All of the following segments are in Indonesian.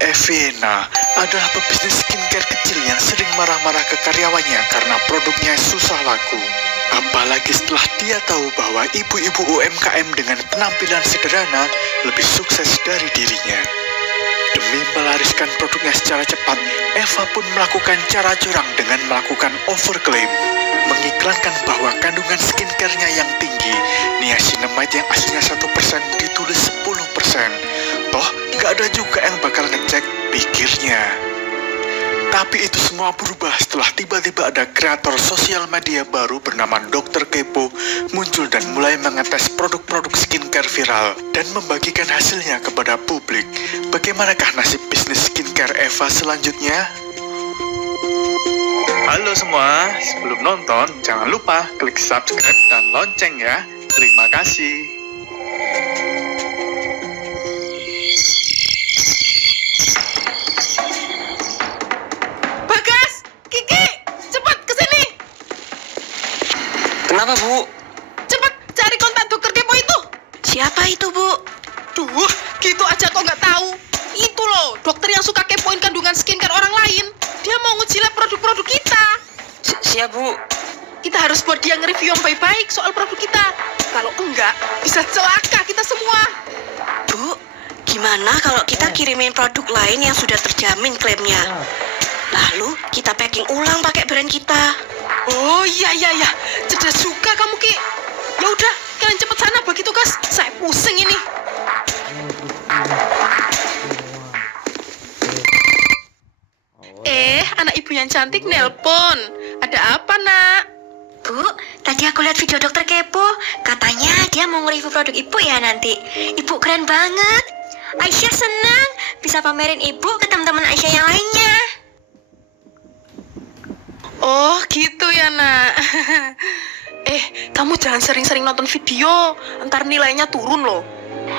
Evena adalah pebisnis skincare kecil yang sering marah-marah ke karyawannya karena produknya susah laku. Apalagi setelah dia tahu bahwa ibu-ibu UMKM dengan penampilan sederhana lebih sukses dari dirinya. Demi melariskan produknya secara cepat, Eva pun melakukan cara curang dengan melakukan overclaim. Mengiklankan bahwa kandungan skincare-nya yang tinggi, niacinamide yang aslinya 1% ditulis 10%. Toh, gak ada juga yang bakal ngecek, pikirnya. Tapi itu semua berubah setelah tiba-tiba ada kreator sosial media baru bernama Dr. Kepo muncul dan mulai mengetes produk-produk skincare viral dan membagikan hasilnya kepada publik. Bagaimanakah nasib bisnis skincare Eva selanjutnya? Halo semua, sebelum nonton jangan lupa klik subscribe dan lonceng ya. Terima kasih. Kenapa, Bu? Cepat cari kontak dokter Kepo itu. Siapa itu, Bu? Duh, gitu aja kok nggak tahu. Itu loh, dokter yang suka kepoin kandungan skincare orang lain. Dia mau nguji lab produk-produk kita. Siap, Bu. Kita harus buat dia nge-review yang baik-baik soal produk kita. Kalau enggak, bisa celaka kita semua. Bu, gimana kalau kita kirimin produk lain yang sudah terjamin klaimnya? Lalu kita packing ulang pakai brand kita. Oh iya, cerdas juga kamu Ki. Ya udah, kalian cepet sana bagi tugas. Saya pusing ini. Anak ibu yang cantik nelpon. Ada apa, Nak? Bu, tadi aku lihat video dokter Kepo. Katanya dia mau nge-review produk ibu ya nanti. Ibu keren banget. Aisyah senang bisa pamerin ibu ke teman-teman Aisyah yang lainnya. Oh gitu ya, Nak. Kamu jangan sering-sering nonton video, ntar nilainya turun loh.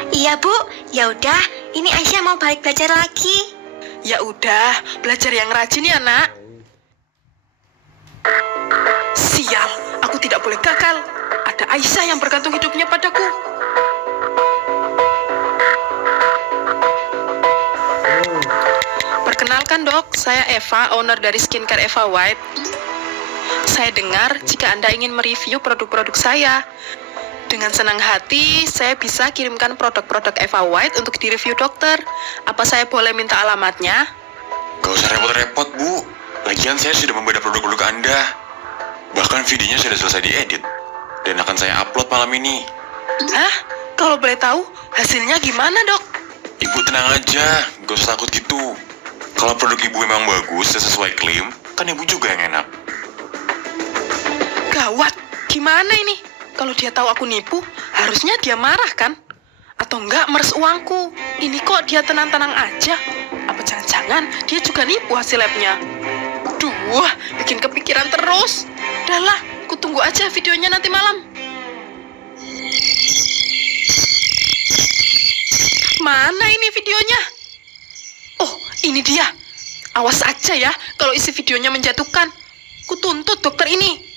Iya Bu, ya udah. Ini Aisyah mau balik belajar lagi. Ya udah, belajar yang rajin ya, Nak. Sial, aku tidak boleh gagal. Ada Aisyah yang bergantung hidupnya padaku. Perkenalkan dok, saya Eva, owner dari Skincare Eva White. Saya dengar jika Anda ingin mereview produk-produk saya. Dengan senang hati, saya bisa kirimkan produk-produk Eva White untuk direview dokter. Apa saya boleh minta alamatnya? Gak usah repot-repot, Bu. Lagian saya sudah membedah produk-produk Anda. Bahkan videonya sudah selesai diedit. Dan akan saya upload malam ini. Hah? Kalau boleh tahu, hasilnya gimana, dok? Ibu tenang aja, gak usah takut gitu. Kalau produk Ibu memang bagus dan sesuai klaim, kan Ibu juga yang enak. Gawat, gimana ini? Kalau dia tahu aku nipu, harusnya dia marah kan? Atau enggak meres uangku? Ini kok dia tenang-tenang aja? Apa jangan-jangan dia juga nipu hasil labnya? Duh, bikin kepikiran terus. Udahlah, aku tunggu aja videonya nanti malam. Mana ini videonya? Oh, ini dia. Awas aja ya, kalau isi videonya menjatuhkan. Kutuntut dokter ini.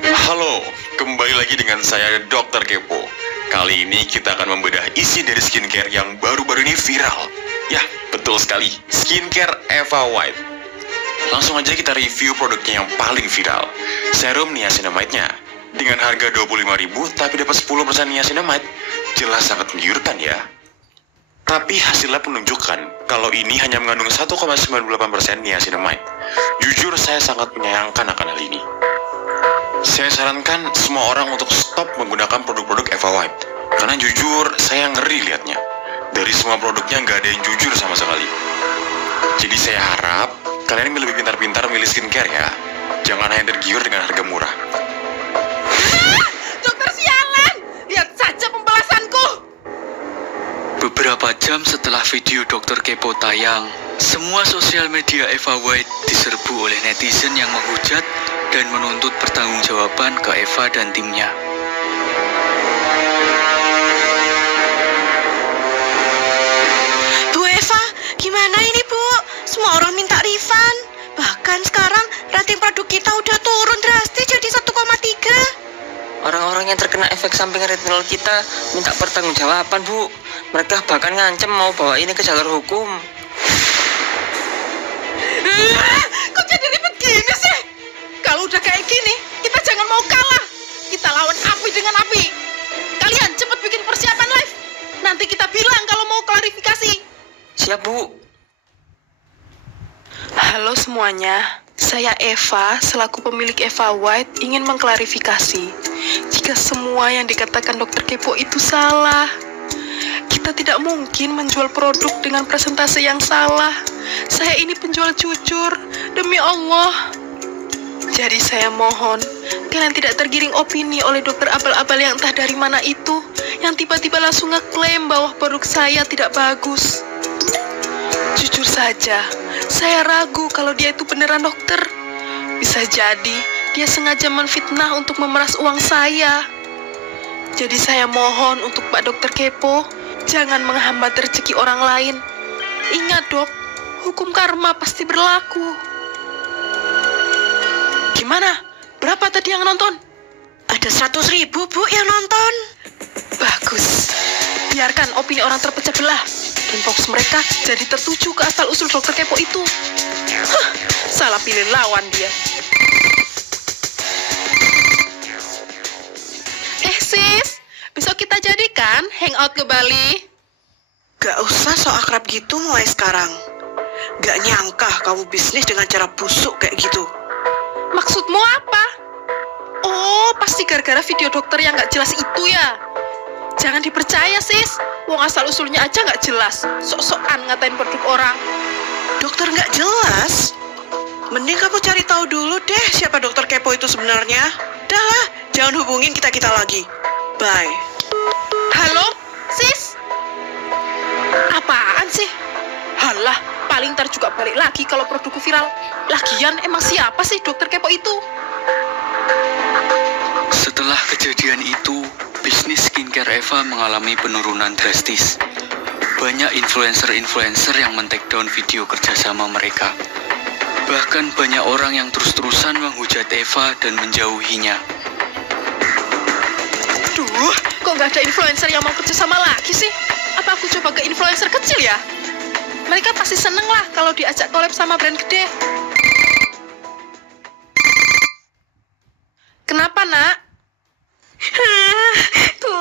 Halo, kembali lagi dengan saya Dr. Kepo. Kali ini kita akan membedah isi dari skincare yang baru-baru ini viral. Ya, betul sekali, skincare Eva White. Langsung aja kita review produknya yang paling viral, serum niacinamide-nya. Dengan harga 25.000 tapi dapat 10% niacinamide, jelas sangat menggiurkan ya. Tapi hasilnya menunjukkan kalau ini hanya mengandung 1,98% niacinamide. Jujur saya sangat menyayangkan akan hal ini. Saya sarankan semua orang untuk stop menggunakan produk-produk Eva White. Karena jujur, saya ngeri liatnya. Dari semua produknya nggak ada yang jujur sama sekali. Jadi saya harap kalian lebih pintar-pintar milih skincare ya. Jangan hanya tergiur dengan harga murah. Dokter sialan! Lihat saja pembalasanku! Beberapa jam setelah video Dr. Kepo tayang, semua sosial media Eva White diserbu oleh netizen yang menghujat dan menuntut pertanggungjawaban ke Eva dan timnya. Bu Eva, gimana ini, Bu? Semua orang minta refund. Bahkan sekarang rating produk kita udah turun drastis jadi 1,3. Orang-orang yang terkena efek samping retinol kita minta pertanggungjawaban, Bu. Mereka bahkan ngancem mau bawa ini ke jalur hukum. Kok jadi ribet gini sih? Kalau udah kayak gini, kita jangan mau kalah. Kita lawan api dengan api. Kalian cepet bikin persiapan live. Nanti kita bilang kalau mau klarifikasi. Siap, Bu. Halo semuanya, saya Eva selaku pemilik Eva White ingin mengklarifikasi jika semua yang dikatakan Dokter Kepo itu salah. Kita tidak mungkin menjual produk dengan presentase yang salah. Saya ini penjual jujur, demi Allah. Jadi saya mohon, kalian tidak tergiring opini oleh dokter abal-abal yang entah dari mana itu, yang tiba-tiba langsung ngeklaim bahwa produk saya tidak bagus. Jujur saja, saya ragu kalau dia itu beneran dokter. Bisa jadi dia sengaja menfitnah untuk memeras uang saya. Jadi saya mohon untuk Pak Dokter Kepo, jangan menghambat rezeki orang lain. Ingat dok, hukum karma pasti berlaku. Gimana? Berapa tadi yang nonton? Ada 100.000 Bu yang nonton. Bagus. Biarkan opini orang terpecah belah dan fokus mereka jadi tertuju ke asal-usul Dokter Kepo itu. Hah, salah pilih lawan dia. Sis, besok kita jadikan hangout ke Bali. Gak usah so akrab gitu mulai sekarang. Gak nyangka kamu bisnis dengan cara busuk kayak gitu. Maksudmu apa? Oh, pasti gara-gara video dokter yang gak jelas itu ya. Jangan dipercaya sis, wong asal-usulnya aja gak jelas. Sok-sokan ngatain produk orang. Dokter gak jelas? Mending kamu cari tahu dulu deh siapa Dokter Kepo itu sebenarnya. Dah lah, jangan hubungin kita-kita lagi. Bye. Halo, sis? Apaan sih? Halah, paling ntar juga balik lagi kalau produkku viral. Lagian emang siapa sih Dokter Kepo itu? Setelah kejadian itu, bisnis skincare Eva mengalami penurunan drastis. Banyak influencer-influencer yang men-take down video kerjasama mereka. Bahkan banyak orang yang terus-terusan menghujat Eva dan menjauhinya. Duh, kok nggak ada influencer yang mau kerja sama lagi sih? Apa aku coba ke influencer kecil ya? Mereka pasti seneng lah kalau diajak collab sama brand gede. Kenapa, nak? Bu,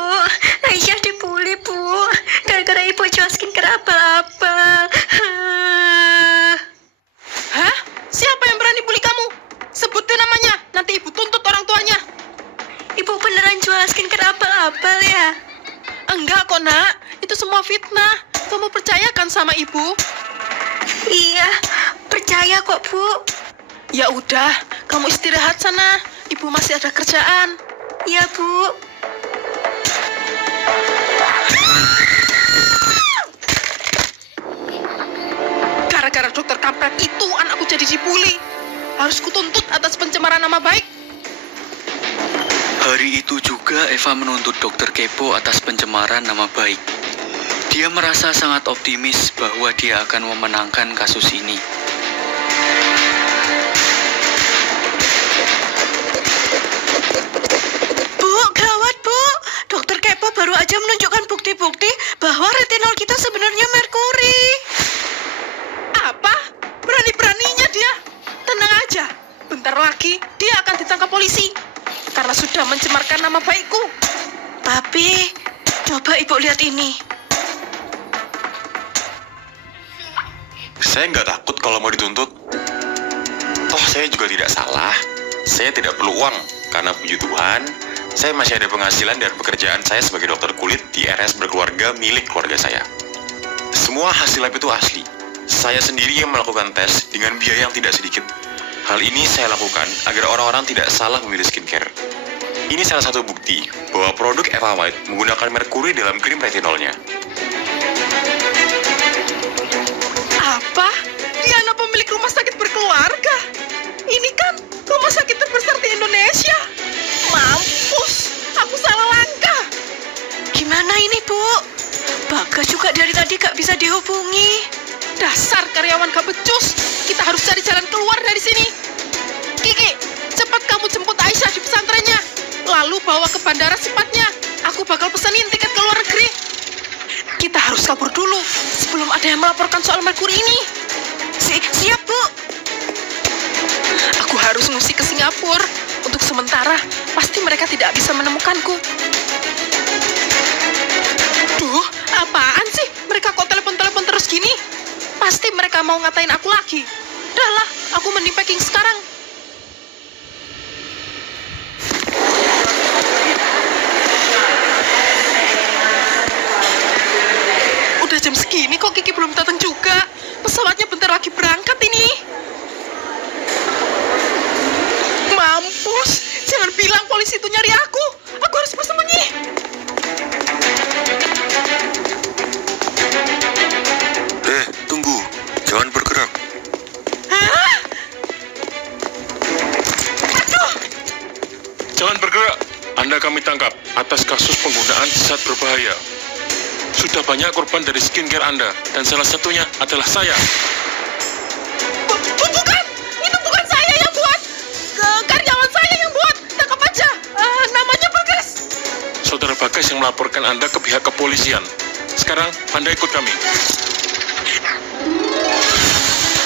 Aisyah dibully, Bu. Gara-gara ibu jual skincare abal-abal. Hah? Siapa yang berani bully kamu? Sebutin namanya, nanti ibu tuntut orang tuanya. Ibu beneran jual skincare abal-abal ya? Enggak kok, nak. Itu semua fitnah. Kamu percayakan sama ibu? Iya, percaya kok, Bu. Ya udah, kamu istirahat sana. Ibu masih ada kerjaan. Iya, Bu. Gara-gara dokter kampret itu anakku jadi dibully. Harus kutuntut atas pencemaran nama baik. Hari itu juga Eva menuntut Dokter Kepo atas pencemaran nama baik. Dia merasa sangat optimis bahwa dia akan memenangkan kasus ini. Bu, gawat Bu. Dokter Kepo baru aja menunjukkan bukti-bukti bahwa retinol kita sebenarnya merkuri. Apa? Berani-beraninya dia? Tenang aja. Bentar lagi dia akan ditangkap polisi. Karena sudah mencemarkan nama baikku. Tapi, coba ibu lihat ini. Saya nggak takut kalau mau dituntut. Toh saya juga tidak salah. Saya tidak perlu uang, karena puji Tuhan, saya masih ada penghasilan dan pekerjaan saya sebagai dokter kulit di RS berkeluarga milik keluarga saya. Semua hasil lab itu asli. Saya sendiri yang melakukan tes dengan biaya yang tidak sedikit. Hal ini saya lakukan agar orang-orang tidak salah memilih skincare. Ini salah satu bukti bahwa produk Eva White menggunakan merkuri dalam krim retinolnya. Apa? Dia anak pemilik rumah sakit berkeluarga. Ini kan rumah sakit terbesar di Indonesia. Mampus, aku salah langkah. Gimana ini, Bu? Bagas juga dari tadi gak bisa dihubungi. Dasar karyawan gak becus. Kita harus cari jalan keluar dari sini. Kiki, cepat kamu jemput Aisyah di pesantrennya. Lalu bawa ke bandara secepatnya. Aku bakal pesenin tiket ke luar negeri. Kita harus kabur dulu sebelum ada yang melaporkan soal Merkuri ini. Siap, Bu. Aku harus ngungsi ke Singapura. Untuk sementara, pasti mereka tidak bisa menemukanku. Duh, apaan sih? Mereka kok telepon-telepon terus gini? Pasti mereka mau ngatain aku lagi. Udah lah, aku mending packing sekarang. Udah jam segini kok Kiki belum datang juga. Pesawatnya bentar lagi berangkat ini. Mampus, jangan bilang polisi itu nyari aku. Aku harus bersembunyi. Tunggu. Jangan bergerak. Hah? Aduh, Jangan bergerak. Anda kami tangkap atas kasus penggunaan zat berbahaya. Sudah banyak korban dari skincare Anda, dan salah satunya adalah saya. bukan. Itu bukan saya yang buat. Karyawan saya yang buat. Tangkap aja. Namanya Bagas. Saudara Bagas yang melaporkan Anda ke pihak kepolisian. Sekarang Anda ikut kami.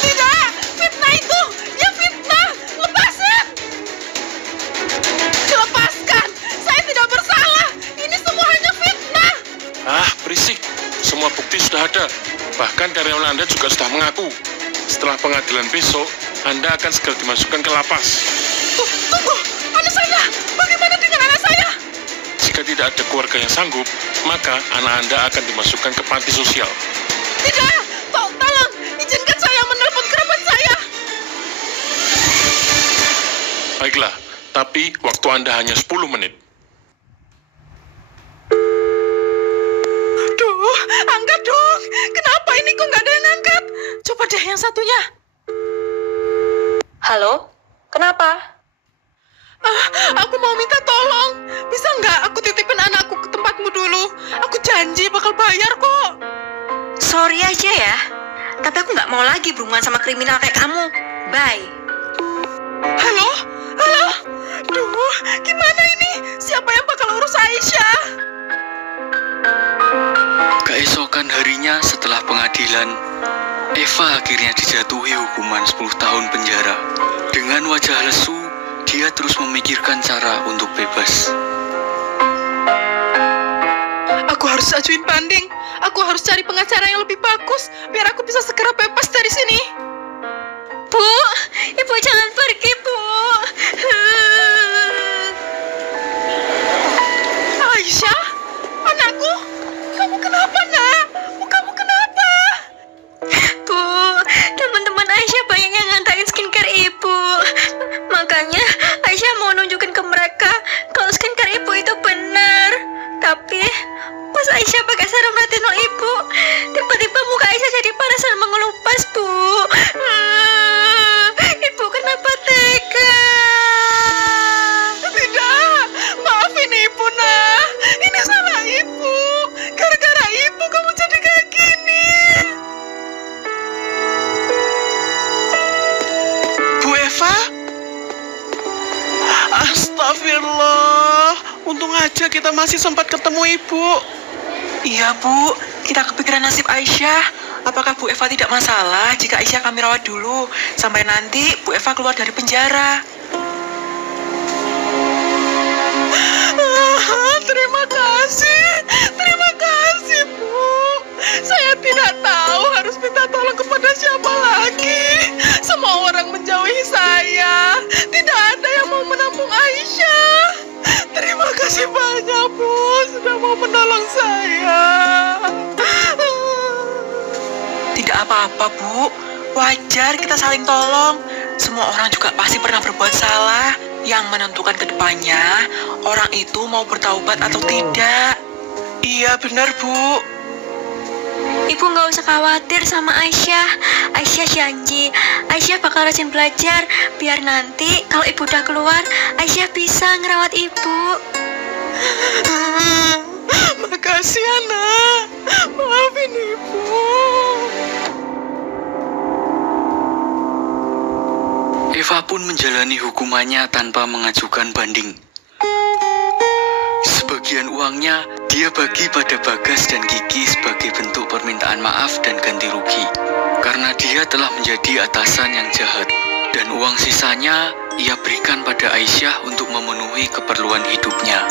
Tidak, fitnah itu. Ya fitnah. Lepasin. Lepaskan. Saya tidak bersalah. Ini semua hanya fitnah. Berisik. Semua bukti sudah ada. Bahkan karyawan Anda juga sudah mengaku. Setelah pengadilan besok, Anda akan segera dimasukkan ke lapas. Tunggu, anak saya. Bagaimana dengan anak saya? Jika tidak ada keluarga yang sanggup, maka anak Anda akan dimasukkan ke panti sosial. Tidak, tolong. Izinkan saya menelpon kerabat saya. Baiklah, tapi waktu Anda hanya 10 menit. Duh, angkat dong. Kenapa ini kok nggak ada yang angkat? Coba deh yang satunya. Halo? Kenapa? Aku mau minta tolong. Bisa nggak aku titipin anakku ke tempatmu dulu? Aku janji bakal bayar kok. Sorry aja ya. Tapi aku nggak mau lagi berhubungan sama kriminal kayak kamu. Bye. Halo? Halo? Duh, gimana ini? Siapa yang bakal urus Aisyah? Keesokan harinya setelah pengadilan, Eva akhirnya dijatuhi hukuman 10 tahun penjara. Dengan wajah lesu, dia terus memikirkan cara untuk bebas. Aku harus ajuin banding. Aku harus cari pengacara yang lebih bagus biar aku bisa segera bebas dari sini. Bu, Ibu jangan pergi, Bu. Aisyah, anakku, kamu kenapa, Nak? Kamu kenapa? Bu, teman-teman Aisyah banyak yang ngantain skincare Ibu. Makanya Aisyah mau nunjukin ke mereka kalau skincare Ibu itu benar. Tapi pas Aisyah pakai serum retinol Ibu, tiba-tiba muka Aisyah jadi panas dan mengelupas, Bu. Ibu kenapa tega? Tidak, maafin Ibu, Nak. Ini salah Ibu. Gara-gara Ibu kamu jadi kayak gini. Bu Eva? Astagfirullah. Untung aja kita masih sempat ketemu Ibu. Iya, Bu. Kita kepikiran nasib Aisyah. Apakah Bu Eva tidak masalah jika Aisyah kami rawat dulu sampai nanti Bu Eva keluar dari penjara? Terima kasih, Bu. Saya tidak tahu harus minta tolong kepada siapa lagi. Semua orang menjauhi saya. Tidak ada yang mau menampung Aisyah. Terima kasih banyak, Bu, sudah mau menolong saya. Tidak apa-apa, Bu. Wajar kita saling tolong. Semua orang juga pasti pernah berbuat salah. Yang menentukan ke depannya, orang itu mau bertaubat atau tidak. Iya, benar, Bu. Ibu nggak usah khawatir sama Aisyah. Aisyah janji, Aisyah bakal rajin belajar. Biar nanti kalau Ibu udah keluar, Aisyah bisa ngerawat Ibu. Makasih, anak. Maafin Ibu. Eva pun menjalani hukumannya tanpa mengajukan banding. Sebagian uangnya Dia bagi pada Bagas dan Kiki sebagai bentuk permintaan maaf dan ganti rugi. Karena dia telah menjadi atasan yang jahat. Dan uang sisanya ia berikan pada Aisyah untuk memenuhi keperluan hidupnya.